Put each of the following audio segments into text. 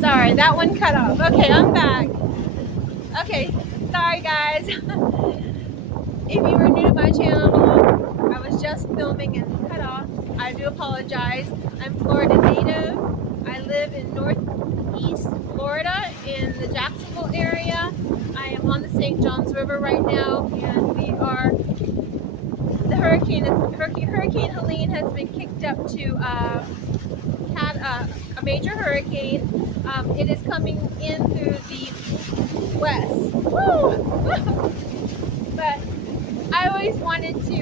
Sorry, that one cut off. Okay, I'm back. Okay, sorry guys. If you were new to my channel, I was just filming and cut off. I do apologize. I'm Florida native. I live in northeast Florida in the Jacksonville area. I am on the St. Johns River right now, and we are, the Hurricane Helene has been kicked up to a major hurricane. It is coming in through the west. Woo! But I always wanted to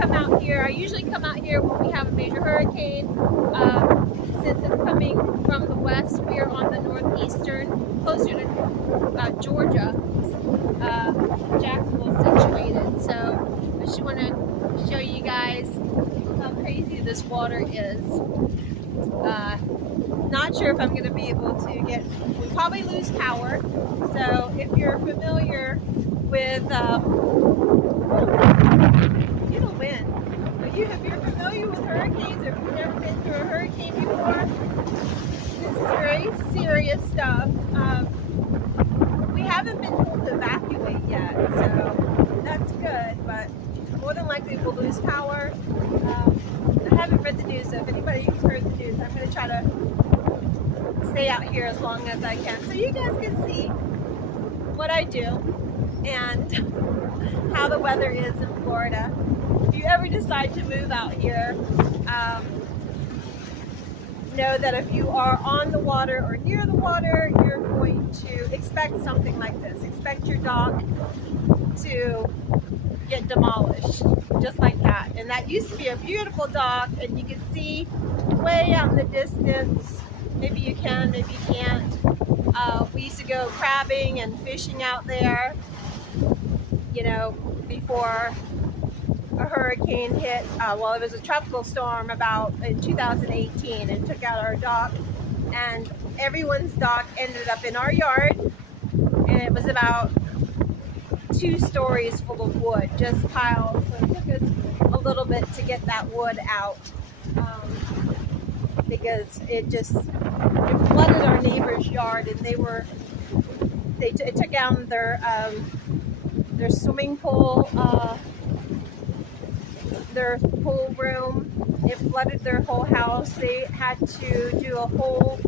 come out here. I usually come out here when we have a major hurricane. Since it's coming from the west, we are on the northeastern, closer to Georgia, Jacksonville situated. So I just want to show you guys how crazy this water is. Not sure if I'm going to be able to we'll probably lose power. So if you're familiar with, it'll win. If you're familiar with hurricanes, or if you've never been through a hurricane before, this is very serious stuff. We haven't been told to evacuate yet, so that's good, but more than likely we'll lose power. I haven't read the news, so if anybody's heard the news, I'm going to try to stay out here as long as I can so you guys can see what I do and how the weather is in Florida. If you ever decide to move out here, know that if you are on the water or near the water, you're going to expect something like this. Expect your dock to get demolished, just like that. And that used to be a beautiful dock, and you can see way out in the distance. Maybe you can, maybe you can't. We used to go crabbing and fishing out there, you know, before a hurricane hit. Well, it was a tropical storm in 2018 and took out our dock, and everyone's dock ended up in our yard, and it was about 2 stories full of wood, just piled. So it took us a little bit to get that wood out, because it flooded our neighbor's yard, and it took down their swimming pool, their pool room. It flooded their whole house. They had to do a whole,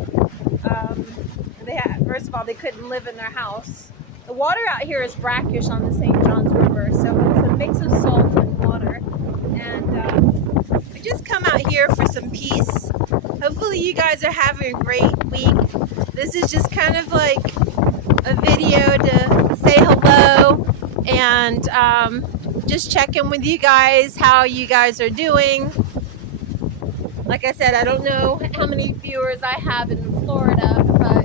first of all, they couldn't live in their house. The water out here is brackish on the St. Johns River, so it's a mix of salt and water. And we just come out here for some peace. Hopefully you guys are having a great week. This is just kind of like a video to say hello and just check in with you guys, how you guys are doing. Like I said, I don't know how many viewers I have in Florida, but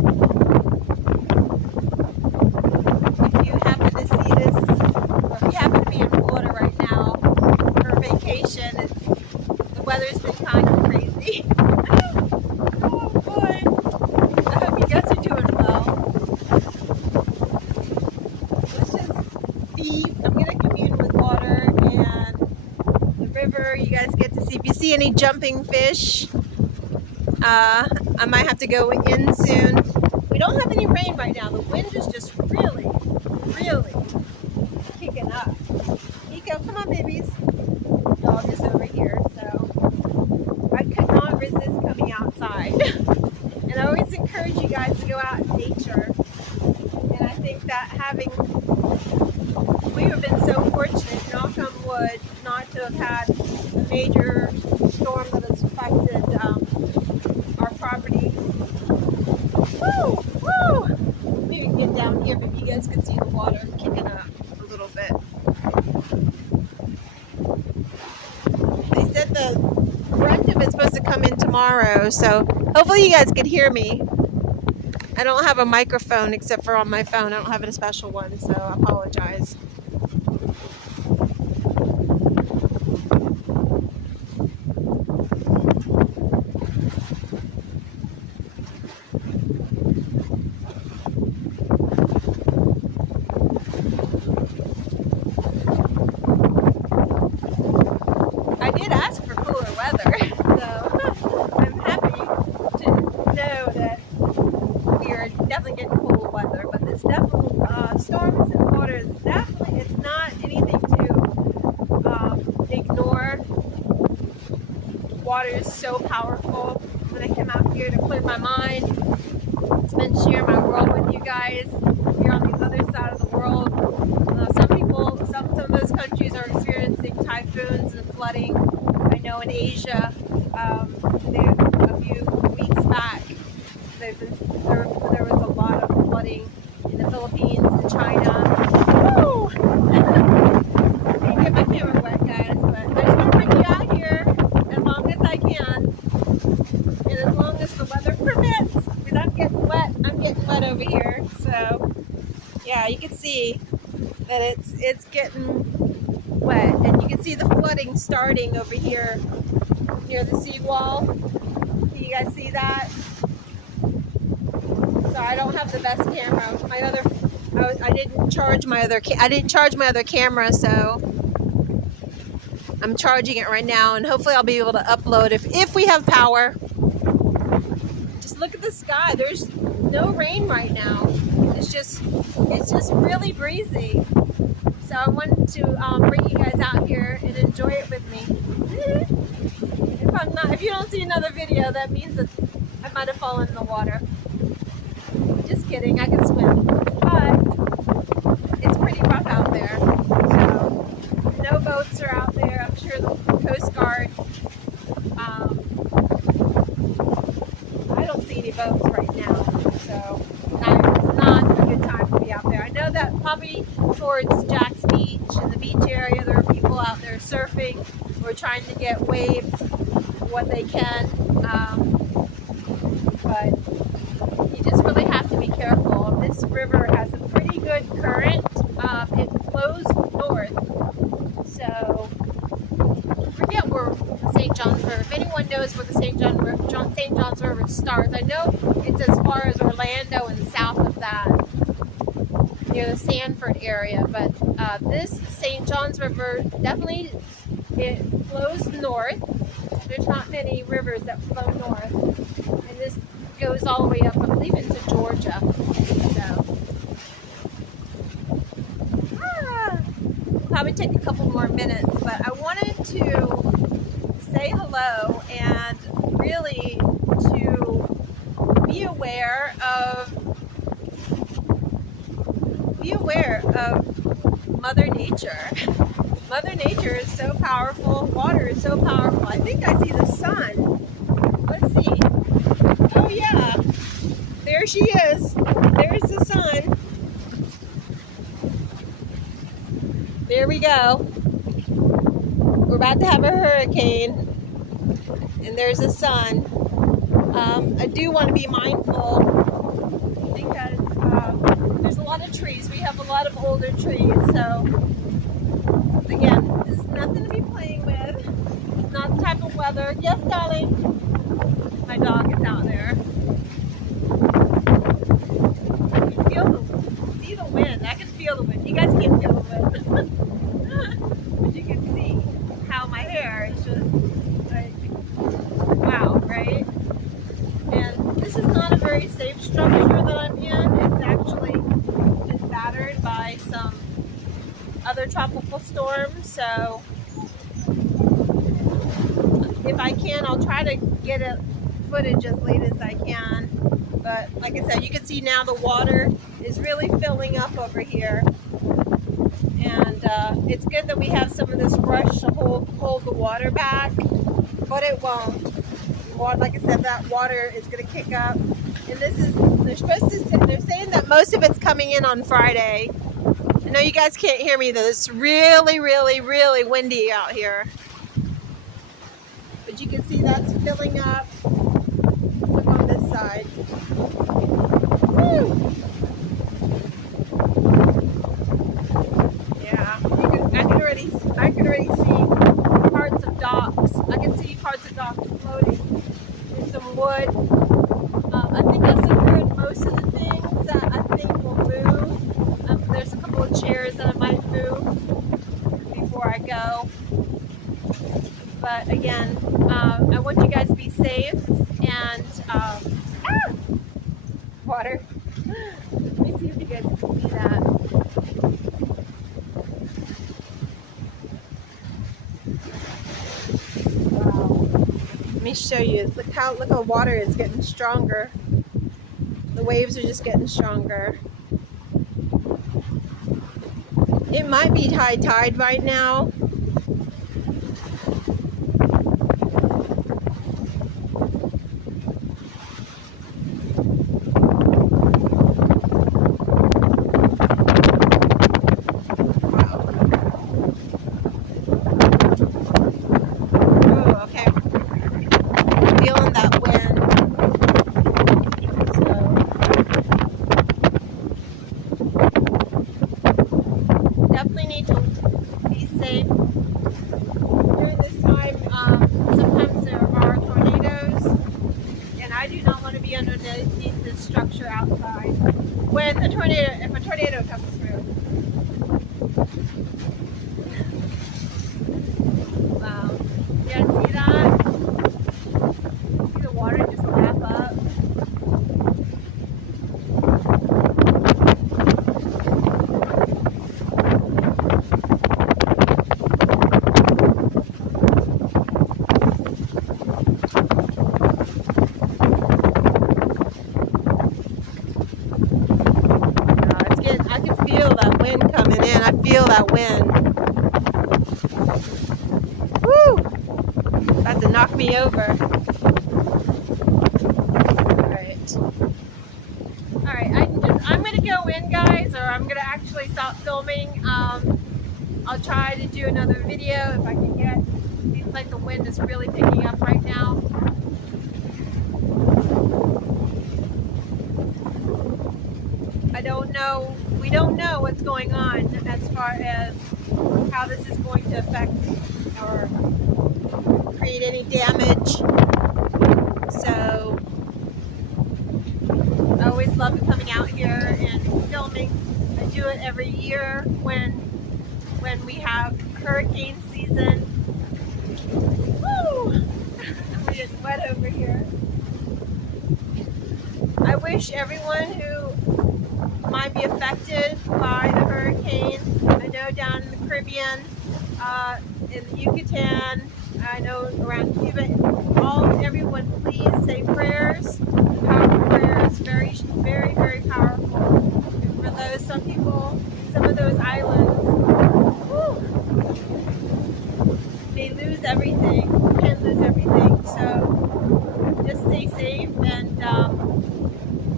if you happen to see this, or if you happen to be in Florida right now for vacation, the weather's been kind of crazy. Oh boy, I hope you guys are doing well. Let's just feed. I'm going to commune with water and the river. You guys get to see. If you see any jumping fish, I might have to go in soon. We don't have any rain right now. The wind is just really, really kicking up. Nico, come on, babies. Dog is over here, so I could not resist coming outside. And I always encourage you guys to go out in nature. And I think that we have been so fortunate, knock on wood, not to have had a major storm that has affected our property. Woo! Woo! Maybe get down here, but you guys can see the water kicking up a little bit. They said the brunt of it's supposed to come in tomorrow, so hopefully you guys can hear me. I don't have a microphone except for on my phone. I don't have a special one, so I apologize. I did ask for cooler weather, so I'm happy to know that storms and water is definitely, it's not anything to ignore. Water is so powerful. When I came out here to clear my mind, and share my world with you guys here on the other side of the world. Some people, some of those countries are experiencing typhoons and flooding. I know in Asia, a few weeks back, there was a lot of flooding in the Philippines and China. Woo! I can't get my camera wet, guys, but I just want to bring you out here as long as I can, and as long as the weather permits. I'm getting wet over here. So yeah, you can see that it's getting wet, and you can see the flooding starting over here near the seawall. Can you guys see that? So I don't have the best camera. I didn't charge my other camera, so I'm charging it right now, and hopefully I'll be able to upload if we have power. Just look at the sky. There's no rain right now. It's just really breezy. So I wanted to bring you guys out here and enjoy it with me. If you don't see another video, that means that I might have fallen in the water. Just kidding, I can swim. But it's pretty rough out there. So no boats are out there. I'm sure the Coast Guard. I don't see any boats right now, so it's not a good time to be out there. I know that probably towards Jack's Beach and the beach area, there are people out there surfing or trying to get waves what they can, but you just really have to be careful. This river has a pretty good current. It flows north, so I forget where the St. John's River. If anyone knows where the St. John's River starts, I know it's as far as Orlando and south of that, near the Sanford area. But this St. John's River definitely, it flows north. There's not many rivers that flow north, and this goes all the way up, I believe, into Georgia. So probably take a couple more minutes, but I wanted to say hello and really to be aware of Mother Nature. Mother Nature is so powerful. Water is so powerful. I think I see the sun. Let's see. Oh yeah, there she is. There's the sun. There we go. We're about to have a hurricane, and there's the sun. I do want to be mindful because there's a lot of trees. We have a lot of older trees, so again, this is nothing to be playing with. Not the type of weather. Yes, darling. My dog is out there. You can see the wind. I can feel the wind. You guys can't feel the wind. But you can see how my hair is just like, wow, right? And this is not a very safe structure that I'm in. It's actually been battered by some other tropical storms, so if I can, I'll try to get it footage as late as I can. But like I said, you can see now the water is really filling up over here, and it's good that we have some of this brush to hold the water back, but it won't. Like I said, that water is going to kick up, and they're saying that most of it's coming in on Friday. I know you guys can't hear me though. It's really, really, really windy out here. But you can see that's filling up. Let's look on this side. Woo! Yeah, I can already see parts of docks. I can see parts of docks floating. There's some wood. I think I secured most of the things that I think will move. There's a couple of chairs that I might move before I go. But again, I want you guys to be safe and water. Let me see if you guys can see that. show you. Look how water is getting stronger. The waves are just getting stronger. It might be high tide right now. Definitely need to be safe during this time. Sometimes there are tornadoes, and I do not want to be underneath this structure outside when if a tornado comes through. Wow, you guys see that? See the water just lap up. Coming in, I feel that wind. Woo! About to knock me over. Alright, I'm gonna go in, guys, or I'm gonna actually stop filming. I'll try to do another video if I can get. Seems like the wind is really picking up right now. I don't know. We don't know what's going on as far as how this is going to affect or create any damage. So I always love coming out here and filming. I do it every year when we have hurricane season. Woo! I'm getting wet over here. I wish everyone who might be affected by the hurricane. I know down in the Caribbean, in the Yucatan, I know around Cuba, everyone please say prayers. The power of prayer is very, very, very powerful. And for those, some of those islands, whew, they lose everything, can lose everything. So just stay safe, and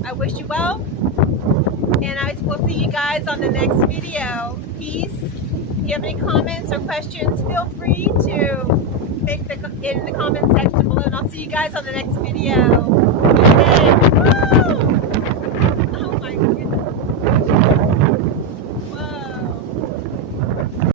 I wish you well. And I will see you guys on the next video. Peace. If you have any comments or questions, feel free to make in the comment section below. And I'll see you guys on the next video. Be safe.